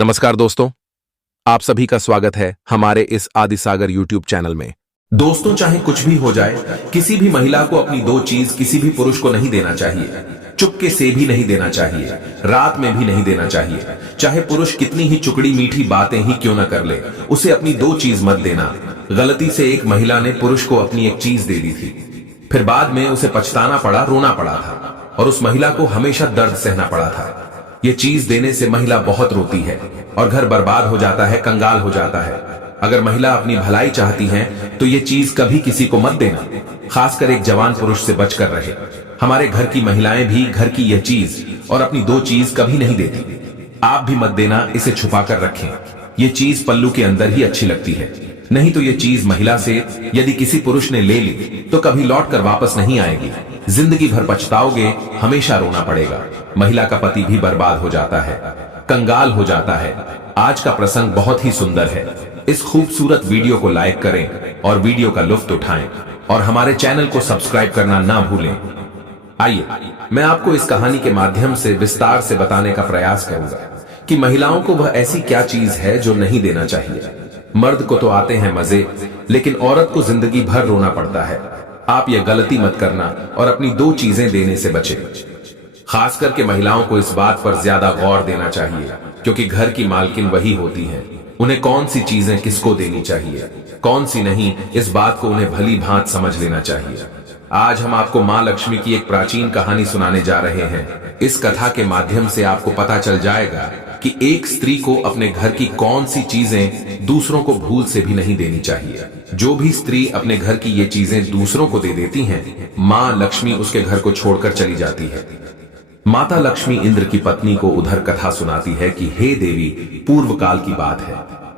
नमस्कार दोस्तों, आप सभी का स्वागत है हमारे इस आदिसागर यूट्यूब चैनल में। दोस्तों, चाहे कुछ भी हो जाए, किसी भी महिला को अपनी दो चीज किसी भी पुरुष को नहीं देना चाहिए। चुपके से भी नहीं देना चाहिए, रात में भी नहीं देना चाहिए। चाहे पुरुष कितनी ही चुकड़ी मीठी बातें ही क्यों न कर ले, उसे अपनी दो चीज मत देना। गलती से एक महिला ने पुरुष को अपनी एक चीज दे दी थी, फिर बाद में उसे पछताना पड़ा, रोना पड़ा था और उस महिला को हमेशा दर्द सहना पड़ा था। ये चीज देने से महिला बहुत रोती है और घर बर्बाद हो जाता है, कंगाल हो जाता है। अगर महिला अपनी भलाई चाहती हैं, तो ये चीज कभी किसी को मत देना, खासकर एक जवान पुरुष से बचकर रहे। हमारे घर की महिलाएं भी घर की यह चीज और अपनी दो चीज कभी नहीं देती। आप भी मत देना, इसे छुपा कर रखें। ये चीज पल्लू के अंदर ही अच्छी लगती है, नहीं तो ये चीज महिला से यदि किसी पुरुष ने ले ली तो कभी लौट कर वापस नहीं आएगी। जिंदगी भर पछताओगे, हमेशा रोना पड़ेगा। महिला का पति भी बर्बाद हो जाता है, कंगाल हो जाता है। आज का प्रसंग बहुत ही सुंदर है। इस खूबसूरत वीडियो को लाइक करें और वीडियो का लुत्फ उठाएं और हमारे चैनल को सब्सक्राइब करना ना भूलें। आइए, मैं आपको इस कहानी के माध्यम से विस्तार से बताने का प्रयास करूंगा कि महिलाओं को वह ऐसी क्या चीज है जो नहीं देना चाहिए। मर्द को तो आते हैं मजे, लेकिन औरत को जिंदगी भर रोना पड़ता है। आप यह गलती मत करना और अपनी दो चीजें देने से बचें। खास करके महिलाओं को इस बात पर ज्यादा गौर देना चाहिए, क्योंकि घर की मालकिन वही होती हैं। उन्हें कौन सी चीजें किसको देनी चाहिए, कौन सी नहीं, इस बात को उन्हें भली भांत समझ लेना चाहिए। आज हम आपको मां लक्ष्मी की एक प्राचीन कहानी सुनाने जा रहे हैं। इस कथा के माध्यम से आपको पता चल जाएगा कि एक स्त्री को अपने घर की कौन सी चीजें दूसरों को भूल से भी नहीं देनी चाहिए। जो भी स्त्री अपने घर की ये चीजें दूसरों को दे देती हैं, मां लक्ष्मी उसके घर को छोड़कर चली जाती है। माता लक्ष्मी इंद्र की पत्नी को उधर कथा सुनाती है कि हे देवी, पूर्व काल की बात है।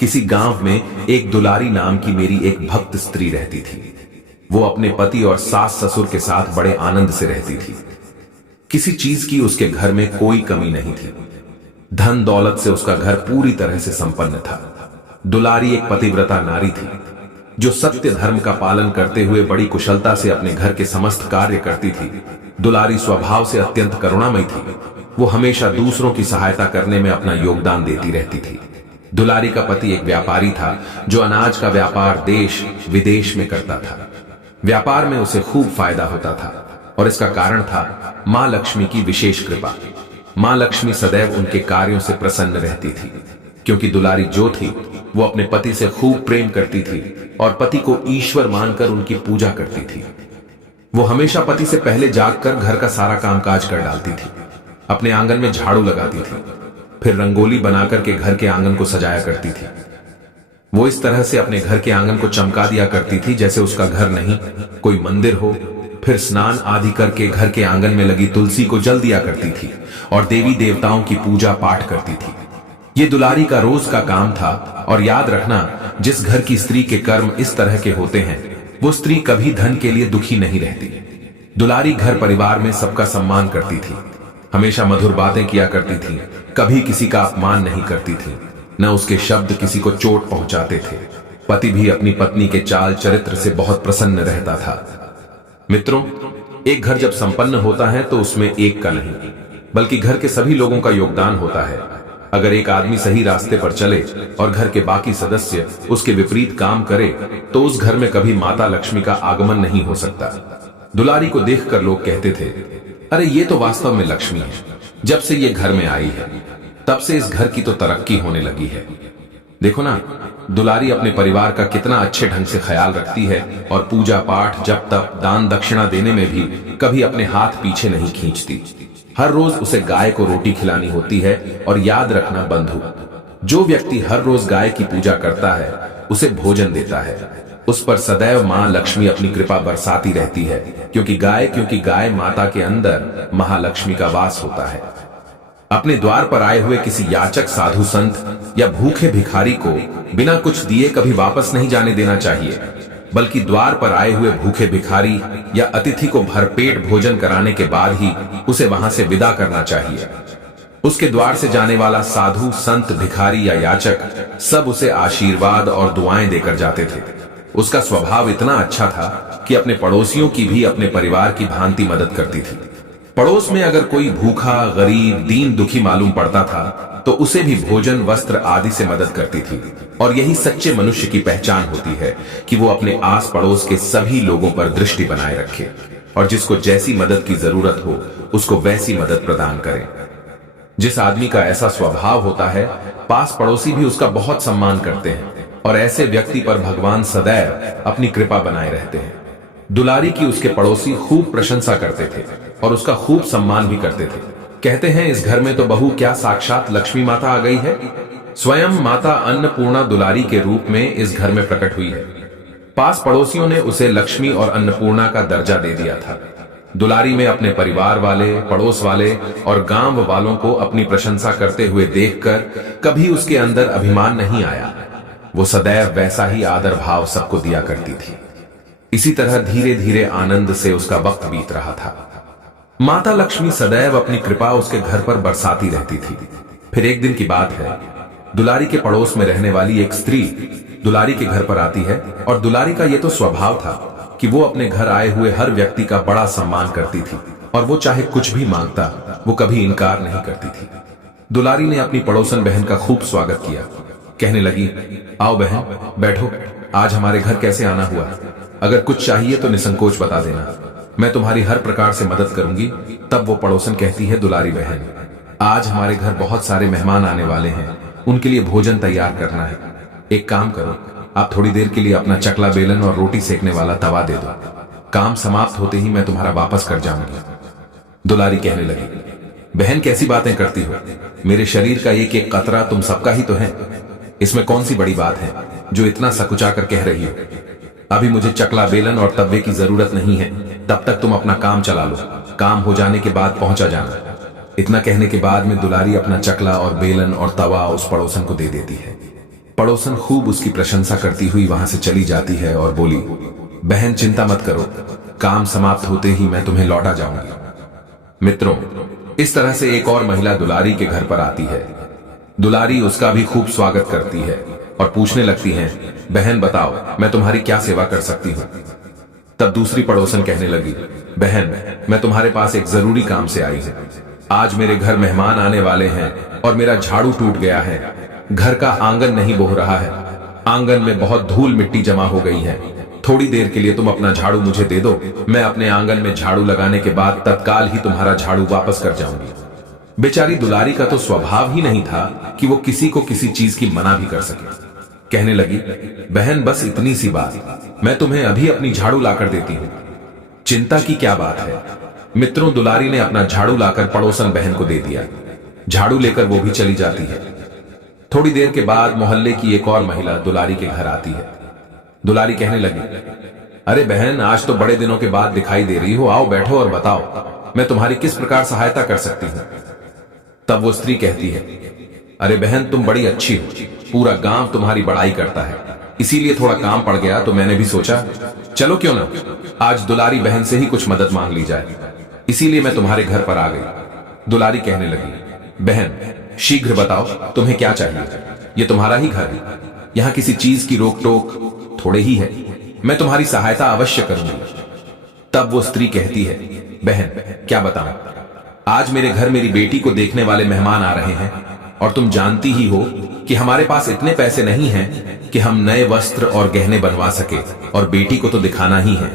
किसी गांव में एक दुलारी नाम की मेरी एक भक्त स्त्री रहती थी। वो अपने पति और सास ससुर के साथ बड़े आनंद से रहती थी। किसी चीज की उसके घर में कोई कमी नहीं थी। धन दौलत से उसका घर पूरी तरह से संपन्न था। दुलारी एक पतिव्रता नारी थी, जो सत्य धर्म का पालन करते हुए बड़ी कुशलता से अपने घर के समस्त कार्य करती थी। दुलारी स्वभाव से अत्यंत करुणामयी थी। वो हमेशा दूसरों की सहायता करने में अपना योगदान देती रहती थी। दुलारी का पति एक व्यापारी था, जो अनाज का व्यापार देश विदेश में करता था। व्यापार में उसे खूब फायदा होता था और इसका कारण था मां लक्ष्मी की विशेष कृपा। मां लक्ष्मी सदैव उनके कार्यों से प्रसन्न रहती थी, क्योंकि दुलारी जो थी वो अपने पति से खूब प्रेम करती थी और पति को ईश्वर मानकर उनकी पूजा करती थी। वो हमेशा पति से पहले जागकर घर का सारा कामकाज कर डालती थी। अपने आंगन में झाड़ू लगाती थी, फिर रंगोली बनाकर के घर के आंगन को सजाया करती थी। वो इस तरह से अपने घर के आंगन को चमका दिया करती थी जैसे उसका घर नहीं, कोई मंदिर हो। फिर स्नान आदि करके घर के आंगन में लगी तुलसी को जल दिया करती थी और देवी देवताओं की पूजा पाठ करती थी। ये दुलारी का रोज का काम था। और याद रखना, जिस घर की स्त्री के कर्म इस तरह के होते हैं, वो स्त्री कभी धन के लिए दुखी नहीं रहती। दुलारी घर परिवार में सबका सम्मान करती थी, हमेशा मधुर बातें किया करती थी, कभी किसी का अपमान नहीं करती थी, न उसके शब्द किसी को चोट पहुंचाते थे। पति भी अपनी पत्नी के चाल चरित्र से बहुत प्रसन्न रहता था। मित्रों, एक घर जब संपन्न होता है तो उसमें एक का नहीं, बल्कि घर के सभी लोगों का योगदान होता है। अगर एक आदमी सही रास्ते पर चले और घर के बाकी सदस्य उसके विपरीत काम करे, तो उस घर में कभी माता लक्ष्मी का आगमन नहीं हो सकता। दुलारी को देखकर लोग कहते थे, अरे ये तो वास्तव में लक्ष्मी है। जब से ये घर में आई है, तब से इस घर की तो तरक्की होने लगी है। देखो ना, दुलारी अपने परिवार का कितना अच्छे ढंग से ख्याल रखती है और पूजा पाठ, जप तप, दान दक्षिणा देने में भी कभी अपने हाथ पीछे नहीं खींचती। हर रोज उसे गाय को रोटी खिलानी होती है। और याद रखना बंधु, जो व्यक्ति हर रोज गाय की पूजा करता है, उसे भोजन देता है, उस पर सदैव मां लक्ष्मी अपनी कृपा बरसाती रहती है, क्योंकि गाय माता के अंदर महालक्ष्मी का वास होता है। अपने द्वार पर आए हुए किसी याचक, साधु संत या भूखे भिखारी को बिना कुछ दिए कभी वापस नहीं जाने देना चाहिए, बल्कि द्वार पर आए हुए भूखे भिखारी या अतिथि को भरपेट भोजन कराने के बाद ही उसे वहां से विदा करना चाहिए। उसके द्वार से जाने वाला साधु, संत, भिखारी या याचक सब उसे आशीर्वाद और दुआएं देकर जाते थे। उसका स्वभाव इतना अच्छा था कि अपने पड़ोसियों की भी अपने परिवार की भांति मदद करती थी। पड़ोस में अगर कोई भूखा, गरीब, दीन दुखी मालूम पड़ता था तो उसे भी भोजन, वस्त्र आदि से मदद करती थी। और यही सच्चे मनुष्य की पहचान होती है कि वो अपने आस पड़ोस के सभी लोगों पर दृष्टि बनाए रखे और जिसको जैसी मदद की जरूरत हो उसको वैसी मदद प्रदान करे। जिस आदमी का ऐसा स्वभाव होता है, पास पड़ोसी भी उसका बहुत सम्मान करते हैं और ऐसे व्यक्ति पर भगवान सदैव अपनी कृपा बनाए रहते हैं। दुलारी की उसके पड़ोसी खूब प्रशंसा करते थे और उसका खूब सम्मान भी करते थे। कहते हैं, इस घर में तो बहू क्या साक्षात लक्ष्मी माता आ गई है। स्वयं माता अन्नपूर्णा दुलारी के रूप में इस घर में प्रकट हुई है। पास पड़ोसियों ने उसे लक्ष्मी और अन्नपूर्णा का दर्जा दे दिया था। दुलारी में अपने परिवार वाले, पड़ोस वाले और गांव वालों को अपनी प्रशंसा करते हुए देखकर कभी उसके अंदर अभिमान नहीं आया। वो सदैव वैसा ही आदर भाव सबको दिया करती थी। इसी तरह धीरे धीरे आनंद से उसका वक्त बीत रहा था। माता लक्ष्मी सदैव अपनी कृपा उसके घर पर बरसाती रहती थी। फिर एक दिन की बात है, दुलारी के पड़ोस में रहने वाली एक स्त्री दुलारी के घर पर आती है और दुलारी का यह तो स्वभाव था कि वो अपने घर आए हुए हर व्यक्ति का बड़ा सम्मान करती थी और वो चाहे कुछ भी मांगता वो कभी इनकार नहीं करती थी। दुलारी ने अपनी पड़ोसन बहन का खूब स्वागत किया। कहने लगी, आओ बहन, बैठो। आज हमारे घर कैसे आना हुआ? अगर कुछ चाहिए तो निसंकोच बता देना, मैं तुम्हारी हर प्रकार से मदद करूंगी। तब वो पड़ोसन कहती है, दुलारी बहन, आज हमारे घर बहुत सारे मेहमान आने वाले हैं, उनके लिए भोजन तैयार करना है। एक काम करो, आप थोड़ी देर के लिए अपना चकला बेलन और रोटी सेकने वाला तवा दे दो। काम समाप्त होते ही मैं तुम्हारा वापस कर जाऊंगी। दुलारी कहने लगी, बहन कैसी बातें करती हो? मेरे शरीर का एक एक कतरा तुम सबका ही तो है। इसमें कौन सी बड़ी बात है जो इतना सकुचा कर कह रही हो? अभी मुझे चकला बेलन और तवे की जरूरत नहीं है, तब तक तुम अपना काम चला लो। काम हो जाने के बाद पहुंचा जाना। इतना कहने के बाद में दुलारी अपना चकला और बेलन और तवा उस पड़ोसन को दे देती है। पड़ोसन खूब उसकी प्रशंसा करती हुई वहां से चली जाती है और बोली, बहन चिंता मत करो, काम समाप्त होते ही मैं तुम्हें लौटा जाऊंगी। मित्रों, इस तरह से एक और महिला दुलारी के घर पर आती है। दुलारी उसका भी खूब स्वागत करती है और पूछने लगती है, बहन बताओ मैं तुम्हारी क्या सेवा कर सकती हूँ? तब दूसरी पड़ोसन कहने लगी, बहन मैं तुम्हारे पास एक जरूरी काम से आई हूँ। आज मेरे घर मेहमान आने वाले हैं और मेरा झाड़ू टूट गया है। घर का आंगन नहीं बोह रहा है। आंगन में बहुत धूल मिट्टी जमा हो गई है। थोड़ी देर के लिए तुम अपना झाड़ू मुझे दे दो, मैं अपने आंगन में झाड़ू लगाने के बाद तत्काल ही तुम्हारा झाड़ू वापस कर जाऊंगी। बेचारी दुलारी का तो स्वभाव ही नहीं था कि वो किसी को किसी चीज की मना भी कर सके। कहने लगी, बहन बस इतनी सी बात, मैं तुम्हें अभी अपनी झाड़ू लाकर देती हूं। चिंता की क्या बात है? मित्रों, दुलारी ने अपना झाड़ू लाकर पड़ोसन बहन को दे दिया। झाड़ू लेकर वो भी चली जाती है। थोड़ी देर के बाद मोहल्ले की एक और महिला दुलारी के घर आती है। दुलारी कहने लगी, अरे बहन आज तो बड़े दिनों के बाद दिखाई दे रही हो, आओ बैठो और बताओ मैं तुम्हारी किस प्रकार सहायता कर सकती हूँ। तब वो स्त्री कहती है, अरे बहन तुम बड़ी अच्छी हो, पूरा गांव तुम्हारी बड़ाई करता है, इसीलिए थोड़ा काम पड़ गया तो मैंने भी सोचा चलो क्यों ना आज दुलारी बहन से ही कुछ मदद मांग ली जाए, इसीलिए मैं तुम्हारे घर पर आ गई। दुलारी कहने लगी, बहन शीघ्र बताओ तुम्हें क्या चाहिए, ये तुम्हारा ही घर है, यहाँ किसी चीज की रोक टोक थोड़े ही है, मैं तुम्हारी सहायता अवश्य करूंगी। तब वो स्त्री कहती है, बहन क्या बताऊं, आज मेरे घर मेरी बेटी को देखने वाले मेहमान आ रहे हैं और तुम जानती ही हो कि हमारे पास इतने पैसे नहीं हैं कि हम नए वस्त्र और गहने बनवा सके और बेटी को तो दिखाना ही है।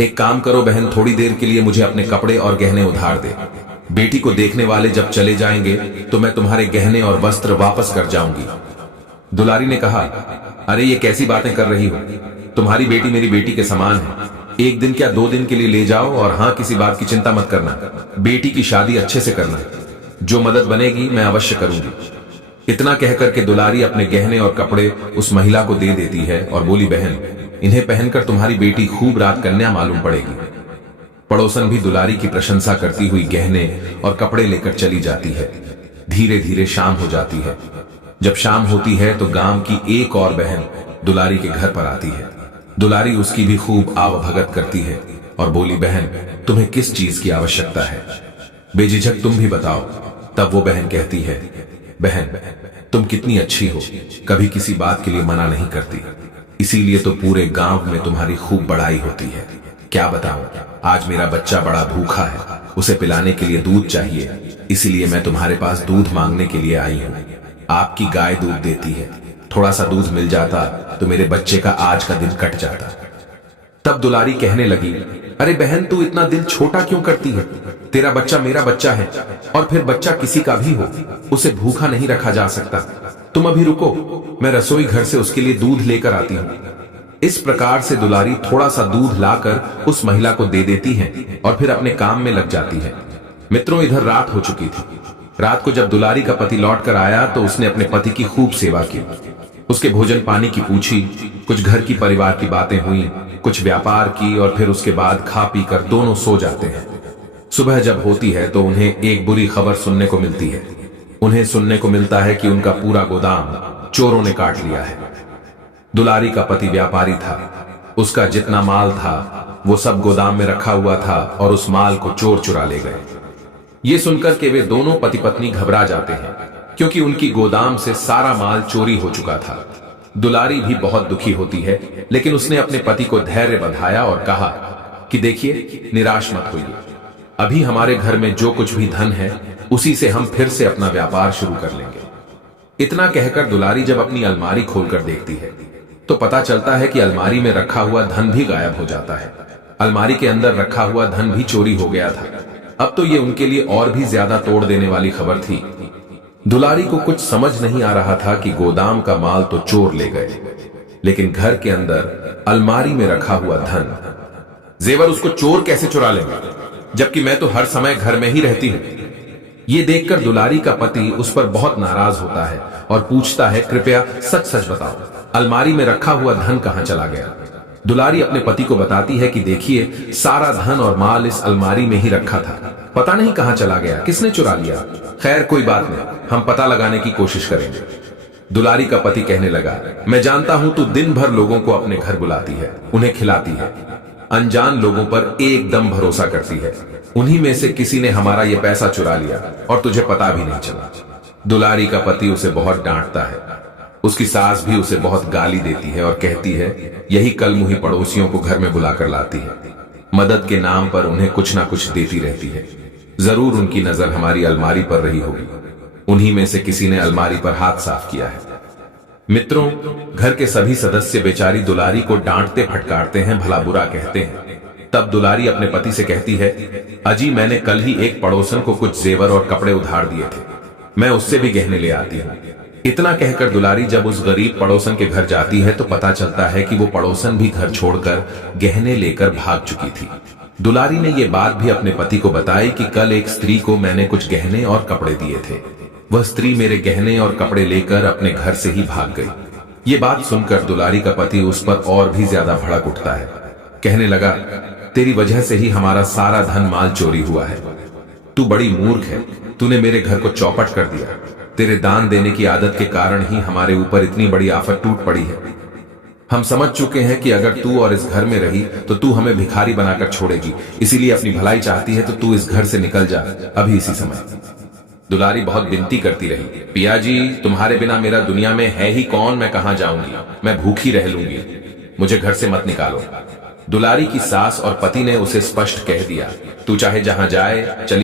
एक काम करो बहन, थोड़ी देर के लिए मुझे अपने कपड़े और गहने उधार दे। बेटी को देखने वाले जब चले जाएंगे तो मैं तुम्हारे गहने और वस्त्र वापस कर जाऊंगी। दुलारी ने कहा, अरे ये कैसी बातें कर रही हो, तुम्हारी बेटी मेरी बेटी के समान है, एक दिन क्या 2 दिन के लिए ले जाओ और हाँ किसी बात की चिंता मत करना, बेटी की शादी अच्छे से करना, जो मदद बनेगी मैं अवश्य करूंगी। इतना कहकर के दुलारी अपने गहने और कपड़े उस महिला को दे देती है और बोली, बहन इन्हें पहनकर तुम्हारी बेटी खूब राजकन्या मालूम पड़ेगी। पड़ोसन भी दुलारी की प्रशंसा करती हुई गहने और कपड़े लेकर चली जाती है। धीरे धीरे शाम हो जाती है। जब शाम होती है तो गांव की एक और बहन दुलारी के घर पर आती है। दुलारी उसकी भी खूब आवभगत करती है और बोली, बहन तुम्हें किस चीज की आवश्यकता है, बेझिझक तुम भी बताओ। तब वो बहन कहती है, बहन तुम कितनी अच्छी हो, कभी किसी बात के लिए मना नहीं करती, इसीलिए तो पूरे गांव में तुम्हारी खूब बड़ाई होती है। क्या बताऊं, आज मेरा बच्चा बड़ा भूखा है उसे पिलाने के लिए दूध चाहिए, इसीलिए मैं तुम्हारे पास दूध मांगने के लिए आई हूँ। आपकी गाय दूध देती है, थोड़ा सा दूध मिल जाता तो मेरे बच्चे का आज का दिन कट जाता। तब दुलारी कहने लगी, अरे बहन, तू इतना दिल छोटा क्यों करती है? तेरा बच्चा मेरा बच्चा है, और फिर बच्चा किसी का भी हो, उसे भूखा नहीं रखा जा सकता। तुम अभी रुको, मैं रसोई घर से उसके लिए दूध लेकर आती हूँ। इस प्रकार से दुलारी थोड़ा सा दूध लाकर उस महिला को दे देती है और फिर अपने काम में लग जाती है। मित्रों, इधर रात हो चुकी थी। रात को जब दुलारी का पति लौट कर आया तो उसने अपने पति की खूब सेवा की। उसके भोजन पानी की पूछी, कुछ घर की परिवार की बातें हुई, कुछ व्यापार की, और फिर उसके बाद खा पी कर दोनों सो जाते हैं। सुबह जब होती है तो उन्हें एक बुरी खबर सुनने को मिलती है। उन्हें सुनने को मिलता है कि उनका पूरा गोदाम चोरों ने काट लिया है। दुलारी का पति व्यापारी था, उसका जितना माल था वो सब गोदाम में रखा हुआ था और उस माल को चोर चुरा ले गए। ये सुनकर के वे दोनों पति पत्नी घबरा जाते हैं, क्योंकि उनकी गोदाम से सारा माल चोरी हो चुका था। दुलारी भी बहुत दुखी होती है, लेकिन उसने अपने पति को धैर्य बंधाया और कहा कि देखिए, निराश मत होइए, अभी हमारे घर में जो कुछ भी धन है उसी से हम फिर से अपना व्यापार शुरू कर लेंगे। इतना कहकर दुलारी जब अपनी अलमारी खोलकर देखती है तो पता चलता है कि अलमारी में रखा हुआ धन भी गायब हो जाता है। अलमारी के अंदर रखा हुआ धन भी चोरी हो गया था। अब तो ये उनके लिए और भी ज्यादा तोड़ देने वाली खबर थी। दुलारी को कुछ समझ नहीं आ रहा था कि गोदाम का माल तो चोर ले गए, लेकिन घर के अंदर अलमारी में रखा हुआ धन, जेवर उसको चोर कैसे चुरा लेंगे, जबकि मैं तो हर समय घर में ही रहती हूं। ये देखकर दुलारी का पति उस पर बहुत नाराज होता है और पूछता है, कृपया सच सच बताओ, अलमारी में रखा हुआ धन कहां चला गया? दुलारी अपने पति को बताती है कि देखिए, सारा धन और माल इस अलमारी में ही रखा था, पता नहीं कहां चला गया, किसने चुरा लिया। खैर कोई बात नहीं, हम पता लगाने की कोशिश करेंगे। दुलारी का पति कहने लगा, मैं जानता हूं तू दिन भर लोगों को अपने घर बुलाती है, उन्हें खिलाती है, अनजान लोगों पर एकदम भरोसा करती है, उन्हीं में से किसी ने हमारा ये पैसा चुरा लिया और तुझे पता भी नहीं चला। दुलारी का पति उसे बहुत डांटता है। उसकी सास भी उसे बहुत गाली देती है और कहती है, यही कलमुही पड़ोसियों को घर में बुलाकर लाती है, मदद के नाम पर उन्हें कुछ ना कुछ देती रहती है। जरूर उनकी नजर हमारी अलमारी पर रही होगी, उन्हीं में से किसी ने अलमारी पर हाथ साफ किया है। मित्रों, घर के सभी सदस्य बेचारी दुलारी को डांटते फटकारते हैं, भला बुरा कहते हैं। तब दुलारी अपने पति से कहती है, अजी, मैंने कल ही एक पड़ोसन को कुछ जेवर और कपड़े उधार दिए थे, मैं उससे भी गहने ले आती हूँ। इतना कहकर दुलारी जब उस गरीब पड़ोसन के घर जाती है तो पता चलता है कि वो पड़ोसन भी घर छोड़कर गहने लेकर भाग चुकी थी। दुलारी ने ये बात भी अपने पति को बताई कि कल एक स्त्री को मैंने कुछ गहने और कपड़े दिए थे, वह स्त्री मेरे गहने और कपड़े लेकर अपने घर से ही भाग गई। ये बात सुनकर दुलारी का पति उस पर और भी ज्यादा भड़क उठता है। कहने लगा, तेरी वजह से ही हमारा सारा धन माल चोरी हुआ है, तू बड़ी मूर्ख है, तूने मेरे घर को चौपट कर दिया, तेरे दान देने की आदत के कारण ही हमारे ऊपर इतनी बड़ी आफत टूट पड़ी है। हम समझ चुके हैं कि अगर तू और इस घर में रही तो तू हमें भिखारी बनाकर छोड़ेगी, इसीलिए अपनी भलाई चाहती है तो तू इस घर से निकल जा, अभी इसी समय। दुलारी बहुत विनती करती रही, पिया जी, तुम्हारे बिना मेरा दुनिया में है ही कौन, मैं कहां जाऊंगी, मैं भूखी रह लूंगी, मुझे घर से मत निकालो। दुलारी की सास और पति ने उसे स्पष्ट कह दिया, तू चाहे जहां जाए चली